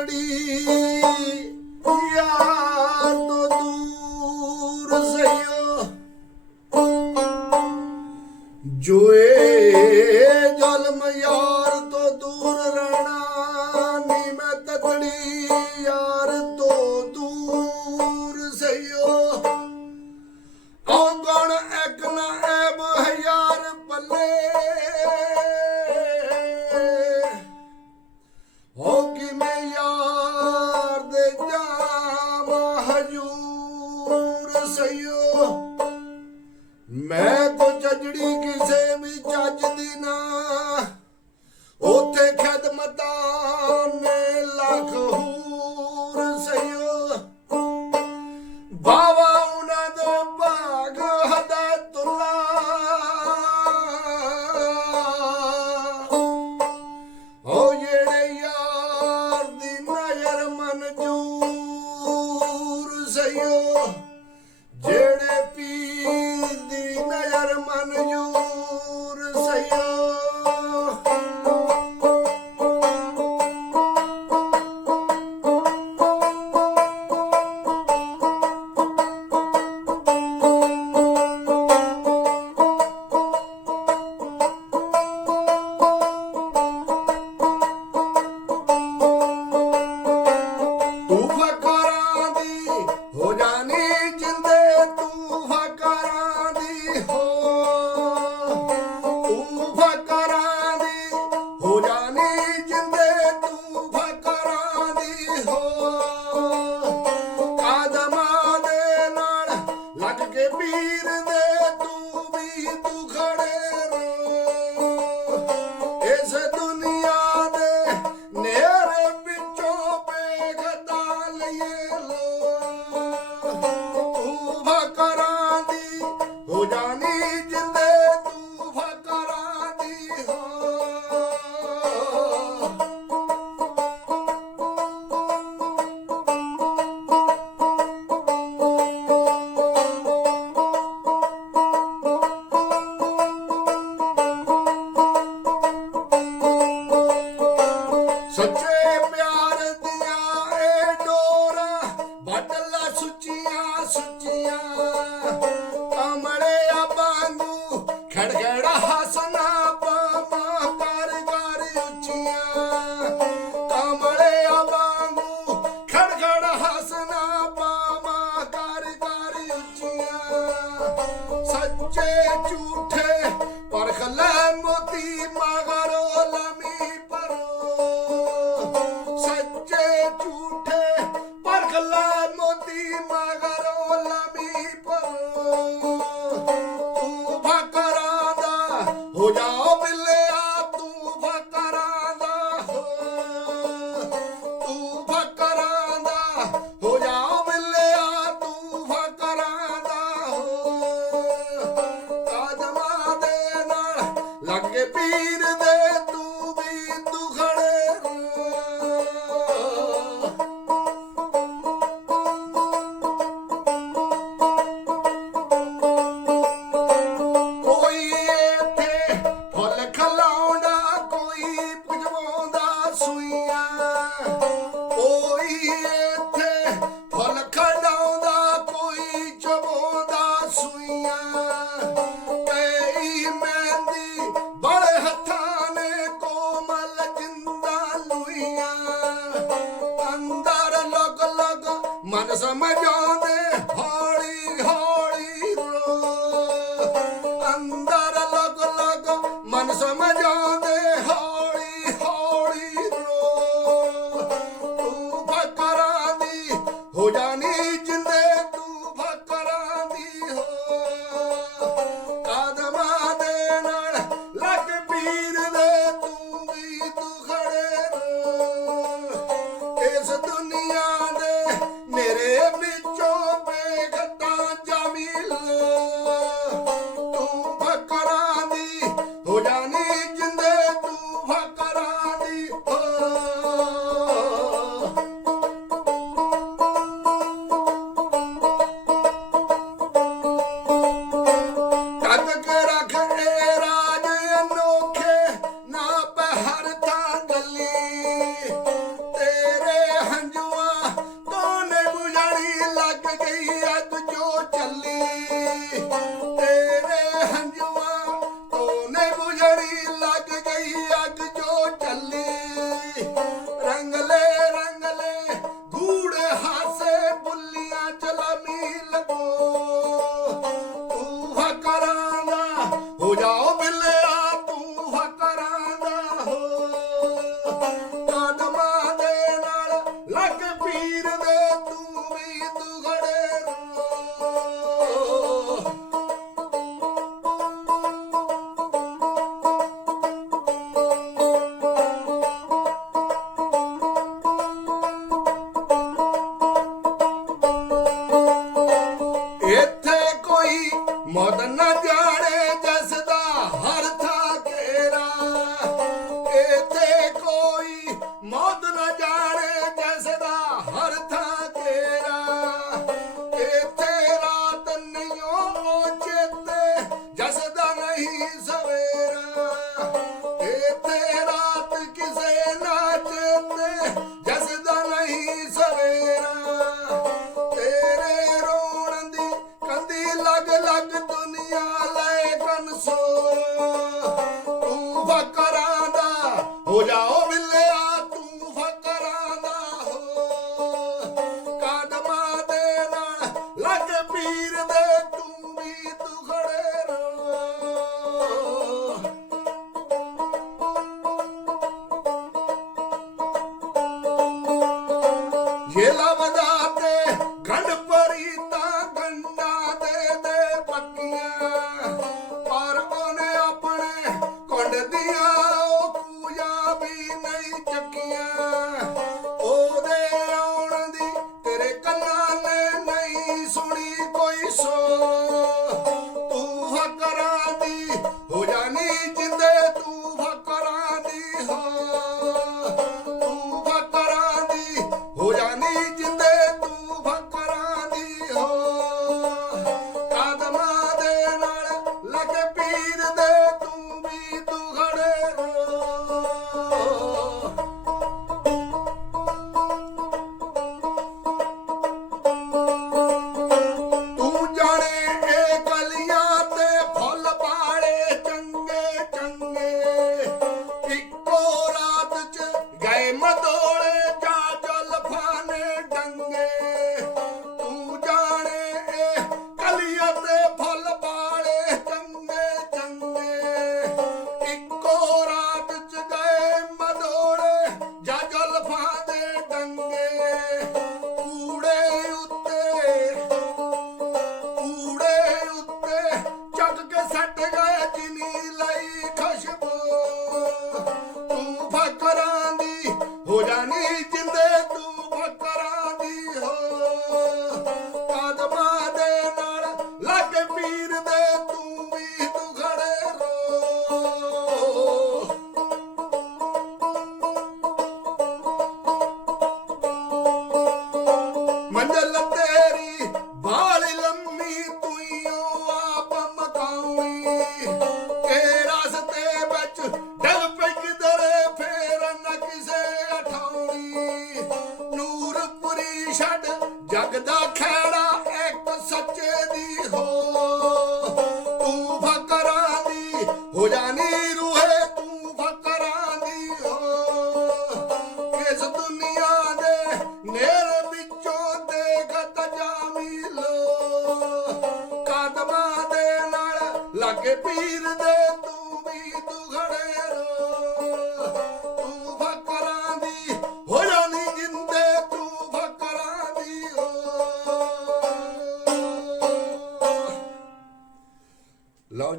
ਤੜੀ ਯਾਰ ਤੋਂ ਦੂਰ ਸਈਓ ਜੋਏ ਜਲਮ ਯਾਰ ਤੋਂ ਦੂਰ ਰਹਿਣਾ ਨੀ ਮੈਂ ਤਤੜੀ ਯਾਰ ਤੋਂ ਦੂਰ ਸਈਓ No. ਝੂਠੇ, ਪਰ ਖਲੇ ਮੋਤੀ ਮਗਰੋ ਲਮੀ ਪਰੋ ਸੱਚੇ ਝੂਠੇ, ਪਰ ਖਲੇ ਮੋਤੀ ਮਗਰੋ ਲਮੀ ਪਰੋ ਤੂੰ ਦਾ ਹੋ ਜਾਓ た ramada ਹੋ ਜਾਣੀ ਜਿੰਦੇ ਤੂੰ ਫਕਰਾਂ ਦੀ ਹੋ। ਕਾਦਮਾ ਦੇ ਨਾਲ ਲੱਗ ਪੀਰ ਦੇ ਤੂੰ ਵੀ ਤੂੰ ਖੜੇ ਰੋ। ਮੰਜ਼ਲ ਤੇਰੀ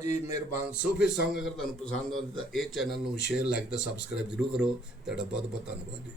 ਜੀ, ਮਿਹਰਬਾਨ। ਸੂਫੀ ਸੰਗ ਅਗਰ ਤੁਹਾਨੂੰ ਪਸੰਦ ਆਉਂਦੀ ਤਾਂ ਇਹ ਚੈਨਲ ਨੂੰ ਸ਼ੇਅਰ ਲਾਈਕ ਤੇ ਸਬਸਕ੍ਰਾਈਬ ਜ਼ਰੂਰ ਕਰੋ। ਤੁਹਾਡਾ ਬਹੁਤ ਬਹੁਤ ਧੰਨਵਾਦ ਜੀ।